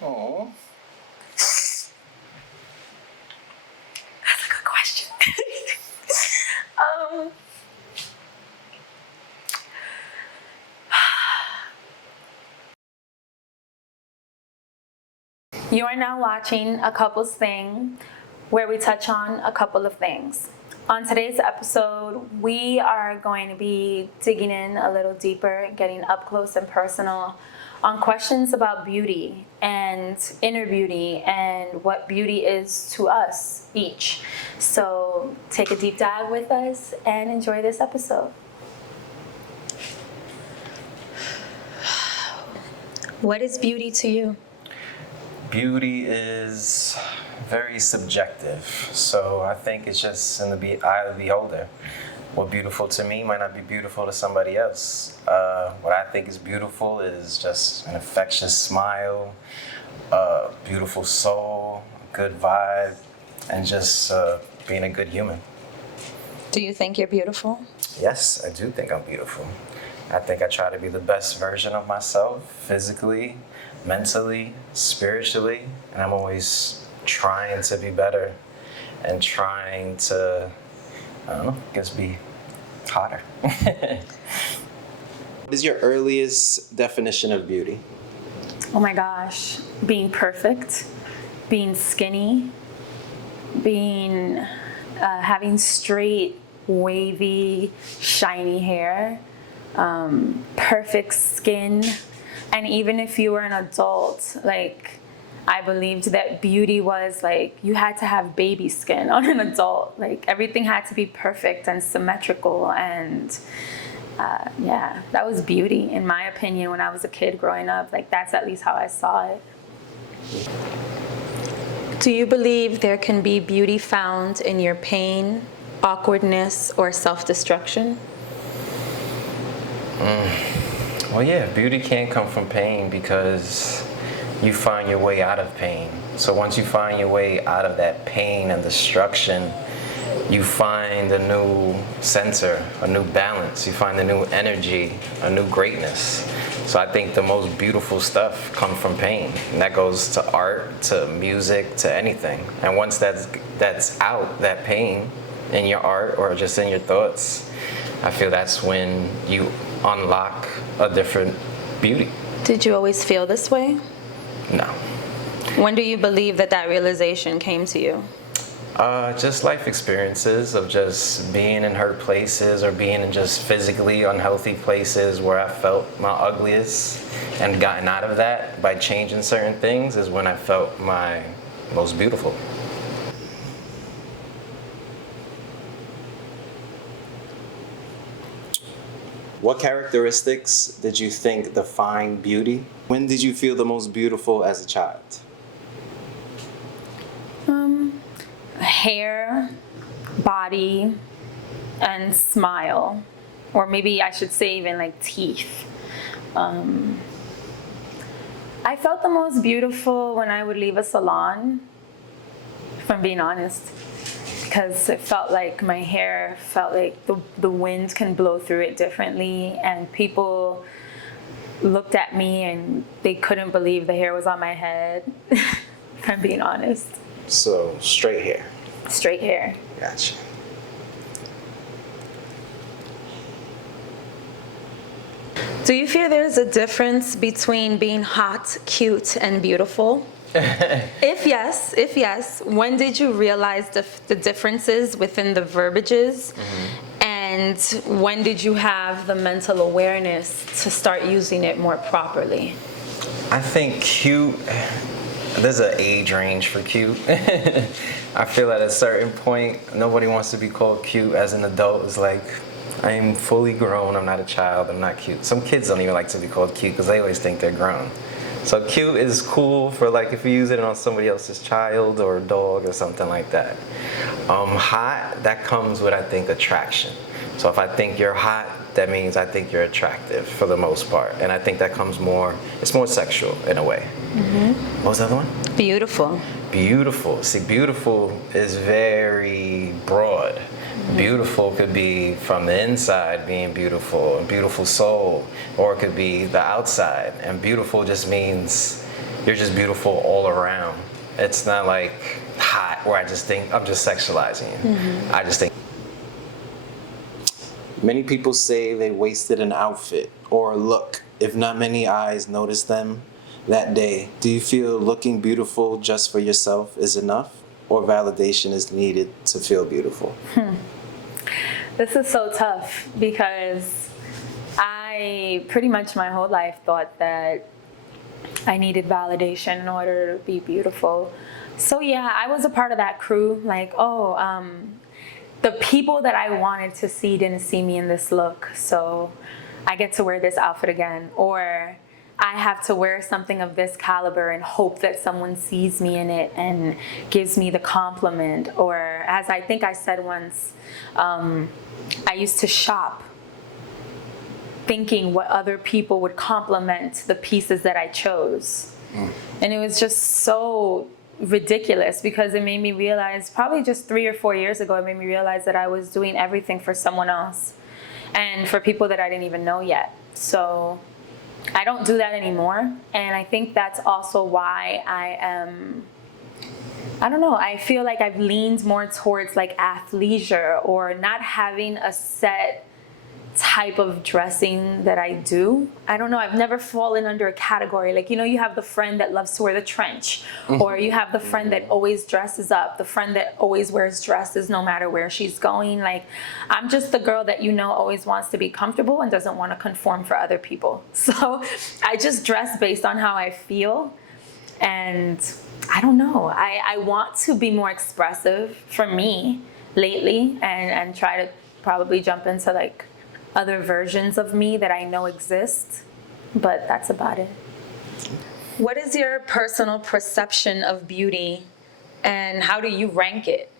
Oh. That's a good question. um, you are now watching a couples thing where we touch on a couple of things. On today's episode, we are going to be digging in a little deeper, getting up close and personal on questions about beauty and inner beauty and what beauty is to us each. So take a deep dive with us and enjoy this episode. What is beauty to you? Beauty is very subjective, so I think it's just in the eye of the beholder. What beautiful to me might not be beautiful to somebody else. What I think is beautiful is just an infectious smile, a beautiful soul, a good vibe, and just being a good human. Do you think you're beautiful? Yes, I do think I'm beautiful. I think I try to be the best version of myself, physically, mentally, spiritually, and I'm always trying to be better and trying to, I don't know, I guess be hotter. What is your earliest definition of beauty? Oh my gosh, being perfect, being skinny, being having straight, wavy, shiny hair, perfect skin. And even if you were an adult, like, I believed that beauty was like, you had to have baby skin on an adult. Like, everything had to be perfect and symmetrical. And yeah, that was beauty, in my opinion, when I was a kid growing up. Like, that's at least how I saw it. Do you believe there can be beauty found in your pain, awkwardness, or self-destruction? Well, yeah, beauty can't come from pain because you find your way out of pain. So once you find your way out of that pain and destruction, you find a new center, a new balance. You find a new energy, a new greatness. So I think the most beautiful stuff comes from pain. And that goes to art, to music, to anything. And once that's out, that pain, in your art or just in your thoughts, I feel that's when you unlock a different beauty. Did you always feel this way? No. When do you believe that realization came to you? Just life experiences of just being in hurt places or being in just physically unhealthy places where I felt my ugliest, and gotten out of that by changing certain things is when I felt my most beautiful. What characteristics did you think define beauty? When did you feel the most beautiful as a child? Hair, body, and smile. Or maybe I should say even like teeth. I felt the most beautiful when I would leave a salon, if I'm being honest. Because it felt like my hair felt like the wind can blow through it differently, and people looked at me and they couldn't believe the hair was on my head, if I'm being honest. So, straight hair. Straight hair. Gotcha. Do you feel there's a difference between being hot, cute, and beautiful? If yes, when did you realize the differences within the verbiages? Mm-hmm. And when did you have the mental awareness to start using it more properly? I think cute, there's an age range for cute. I feel at a certain point, nobody wants to be called cute as an adult. It's like, I am fully grown, I'm not a child, I'm not cute. Some kids don't even like to be called cute because they always think they're grown. So cute is cool for like if you use it on somebody else's child or dog or something like that. Hot, that comes with, I think, attraction. So if I think you're hot, that means I think you're attractive for the most part. And I think that comes more, it's more sexual in a way. Mm-hmm. What was the other one? Beautiful. Beautiful. See, beautiful is very broad. Mm-hmm. Beautiful could be from the inside being beautiful, a beautiful soul, or it could be the outside. And beautiful just means you're just beautiful all around. It's not like hot where I just think I'm just sexualizing you. I just think. Many people say they wasted an outfit or a look if not many eyes notice them that day. Do you feel looking beautiful just for yourself is enough, or validation is needed to feel beautiful? This is so tough because I pretty much my whole life thought that I needed validation in order to be beautiful. So yeah, I was a part of that crew. Like, the people that I wanted to see didn't see me in this look, so I get to wear this outfit again. Or I have to wear something of this caliber and hope that someone sees me in it and gives me the compliment. Or as I think I said once, I used to shop thinking what other people would compliment the pieces that I chose. And it was just so ridiculous because it made me realize, probably just 3 or 4 years ago, it made me realize that I was doing everything for someone else and for people that I didn't even know yet. So I don't do that anymore. And I think that's also why I don't know, I feel like I've leaned more towards like athleisure or not having a set type of dressing that I do. I don't know, I've never fallen under a category. Like, you have the friend that loves to wear the trench, or you have the friend that always dresses up, the friend that always wears dresses no matter where she's going. Like, I'm just the girl that always wants to be comfortable and doesn't want to conform for other people. So I just dress based on how I feel. And I don't know, I want to be more expressive for me lately and try to probably jump into like other versions of me that I know exist, but that's about it. What is your personal perception of beauty and how do you rank it?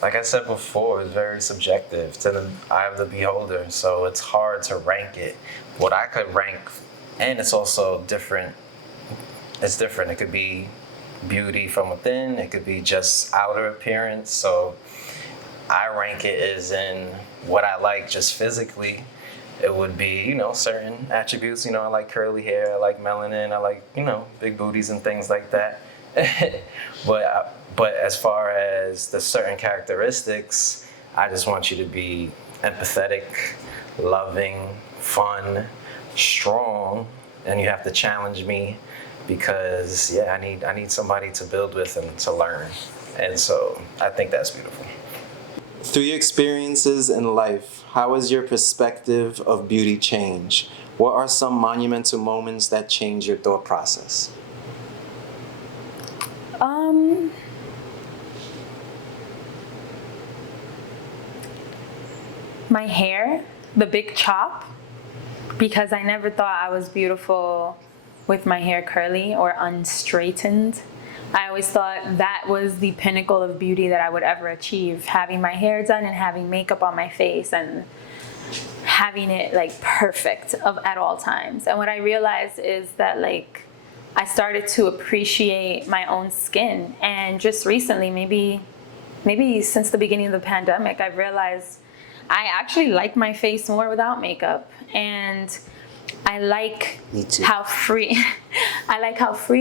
Like I said before, it's very subjective to the eye of the beholder, so it's hard to rank it. What I could rank, and it's also different, it's different. It could be beauty from within, it could be just outer appearance, so I rank it as in what I like just physically. It would be, certain attributes. I like curly hair, I like melanin, I like, big booties and things like that. But as far as the certain characteristics, I just want you to be empathetic, loving, fun, strong, and you have to challenge me because, I need somebody to build with and to learn. And so I think that's beautiful. Through your experiences in life, how has your perspective of beauty changed? What are some monumental moments that change your thought process? My hair, the big chop, because I never thought I was beautiful with my hair curly or unstraightened. I always thought that was the pinnacle of beauty that I would ever achieve, having my hair done and having makeup on my face and having it like perfect at all times. And what I realized is that like I started to appreciate my own skin, and just recently, maybe since the beginning of the pandemic, I've realized I actually like my face more without makeup, and I like how free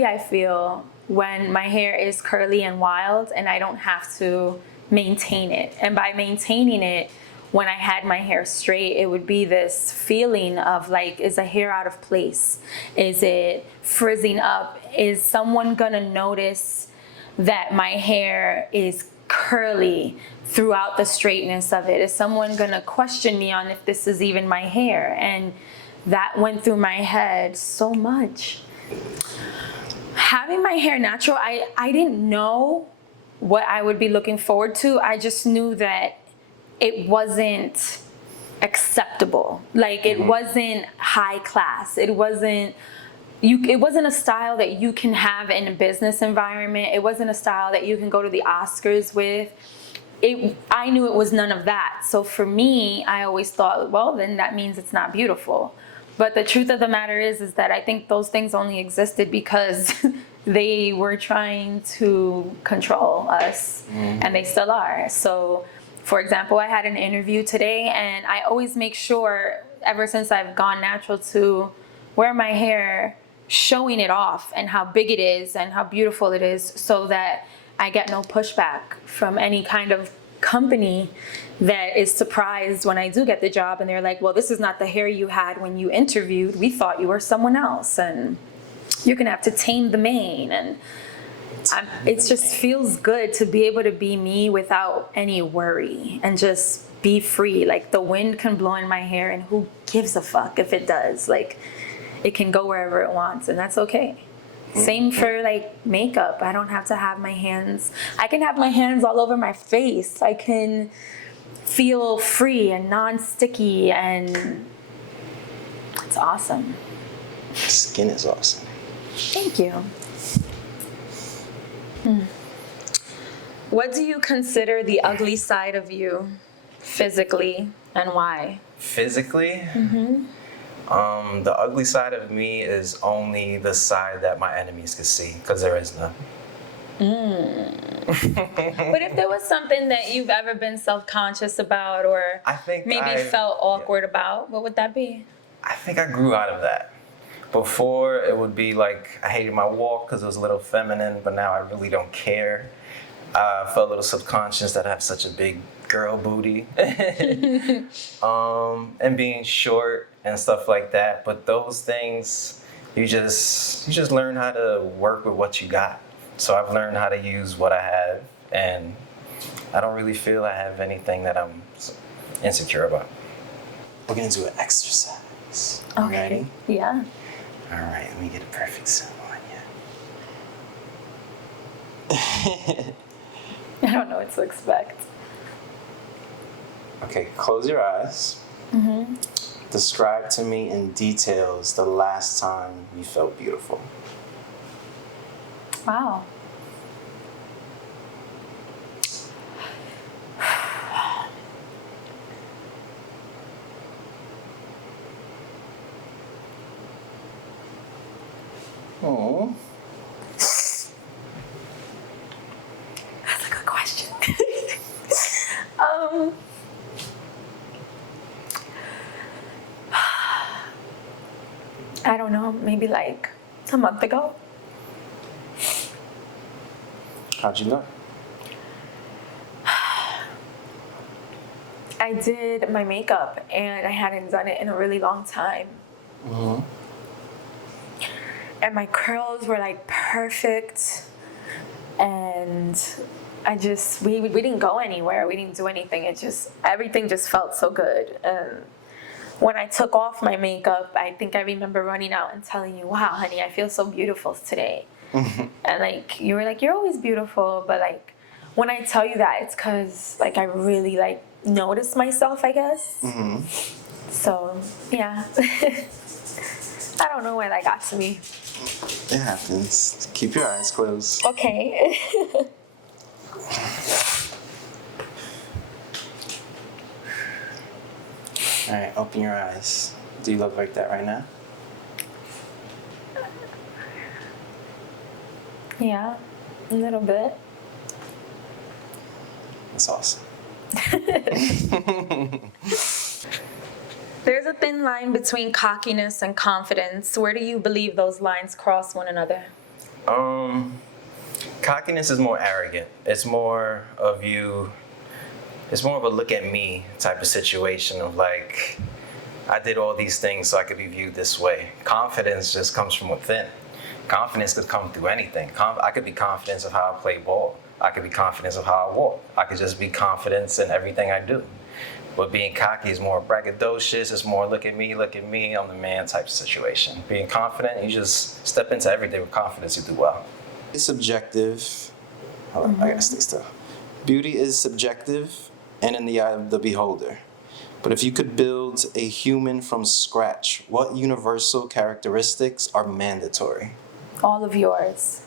I feel when my hair is curly and wild and I don't have to maintain it. And by maintaining it, when I had my hair straight, it would be this feeling of like, is a hair out of place? Is it frizzing up? Is someone gonna notice that my hair is curly throughout the straightness of it? Is someone gonna question me on if this is even my hair? And that went through my head so much. Having my hair natural, I didn't know what I would be looking forward to. I just knew that it wasn't acceptable. Like it wasn't high class. It wasn't a style that you can have in a business environment. It wasn't a style that you can go to the Oscars with. I knew it was none of that. So for me, I always thought, well, then that means it's not beautiful. But the truth of the matter is that I think those things only existed because they were trying to control us, and they still are. So, for example, I had an interview today, and I always make sure, ever since I've gone natural, to wear my hair showing it off and how big it is and how beautiful it is, so that I get no pushback from any kind of company that is surprised when I do get the job and they're like, well, this is not the hair you had when you interviewed. We thought you were someone else, and you're gonna have to tame the mane. And it just feels good to be able to be me without any worry and just be free. Like, the wind can blow in my hair and who gives a fuck if it does? Like, it can go wherever it wants, and that's okay. Same for like makeup. I don't have to have my hands. I can have my hands all over my face. I can feel free and non-sticky, and it's awesome. Skin is awesome. Thank you. What do you consider the ugly side of you physically, and why? Physically? The ugly side of me is only the side that my enemies can see, because there is none. But if there was something that you've ever been self-conscious about, or felt awkward about, what would that be? I think I grew out of that. Before, it would be like I hated my walk because it was a little feminine, but now I really don't care. I felt a little subconscious that I have such a big girl booty. And being short and stuff like that. But those things, you just learn how to work with what you got. So I've learned how to use what I have, and I don't really feel I have anything that I'm insecure about. We're gonna do an exercise. Okay. Ready? Yeah. All right, let me get a perfect sit on you. I don't know what to expect. Okay, close your eyes. Describe to me in details the last time you felt beautiful. Wow. Oh. That's a good question. I don't know, maybe like a month ago. How'd you know? I did my makeup and I hadn't done it in a really long time. And my curls were like perfect, and we didn't go anywhere. We didn't do anything. Everything just felt so good. And when I took off my makeup, I think I remember running out and telling you, wow, honey, I feel so beautiful today. And like, you were like, you're always beautiful. But like, when I tell you that, it's because like I really like noticed myself, I guess. So yeah. I don't know where that got to me. It happens. Keep your eyes closed. Okay. All right, open your eyes. Do you look like that right now? Yeah, a little bit. That's awesome. There's a thin line between cockiness and confidence. Where do you believe those lines cross one another? Cockiness is more arrogant. It's more of a look at me type of situation of like, I did all these things so I could be viewed this way. Confidence just comes from within. Confidence could come through anything. I could be confident of how I play ball. I could be confident of how I walk. I could just be confident in everything I do. But being cocky is more braggadocious. It's more look at me, I'm the man type of situation. Being confident, you just step into everything with confidence, you do well. It's subjective. Hold on, I gotta stay still. Beauty is subjective and in the eye of the beholder. But if you could build a human from scratch, what universal characteristics are mandatory? All of yours.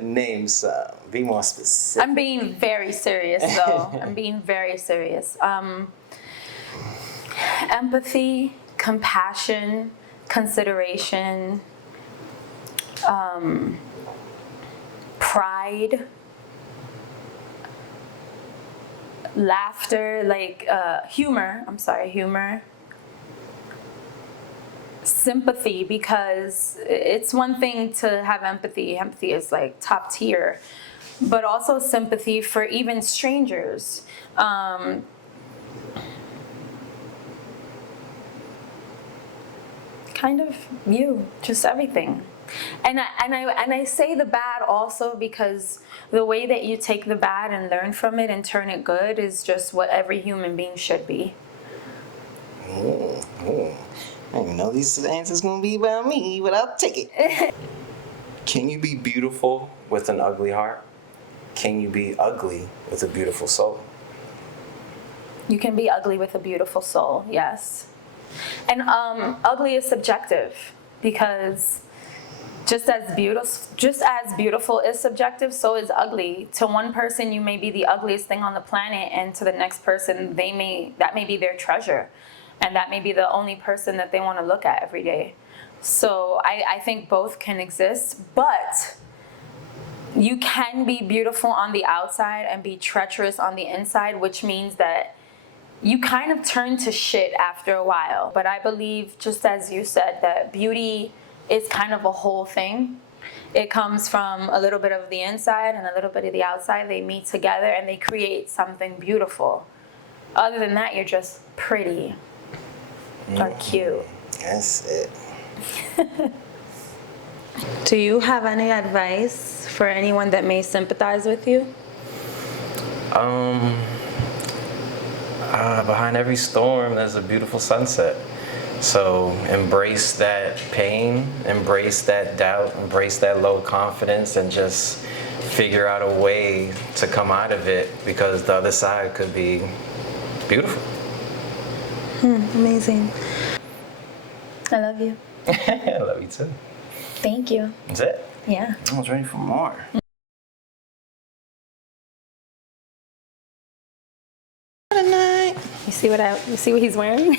Name some. Be more specific. I'm being very serious, though. I'm being very serious. Empathy, compassion, consideration, pride, laughter, like humor. I'm sorry, humor. sympathy, because it's one thing to have empathy. Empathy is like top tier, but also sympathy for even strangers. Kind of you, just everything. And I say the bad also because the way that you take the bad and learn from it and turn it good is just what every human being should be. Ooh. I didn't know these answers gonna be about me, but I'll take it. Can you be beautiful with an ugly heart? Can you be ugly with a beautiful soul? You can be ugly with a beautiful soul, yes. And ugly is subjective, because just as beautiful is subjective, so is ugly. To one person, you may be the ugliest thing on the planet, and to the next person, that may be their treasure, and that may be the only person that they want to look at every day. So I think both can exist, but you can be beautiful on the outside and be treacherous on the inside, which means that you kind of turn to shit after a while. But I believe, just as you said, that beauty is kind of a whole thing. It comes from a little bit of the inside and a little bit of the outside. They meet together and they create something beautiful. Other than that, you're just pretty or cute. That's it. Do you have any advice for anyone that may sympathize with you? Behind every storm, there's a beautiful sunset. So embrace that pain, embrace that doubt, embrace that low confidence, and just figure out a way to come out of it, because the other side could be beautiful. Amazing. I love you. I love you too. Thank you. That's it? Yeah. I was ready for more. You see what he's wearing?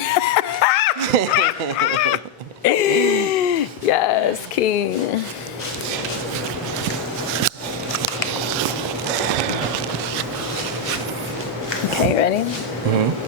Yes, king. Okay, you ready?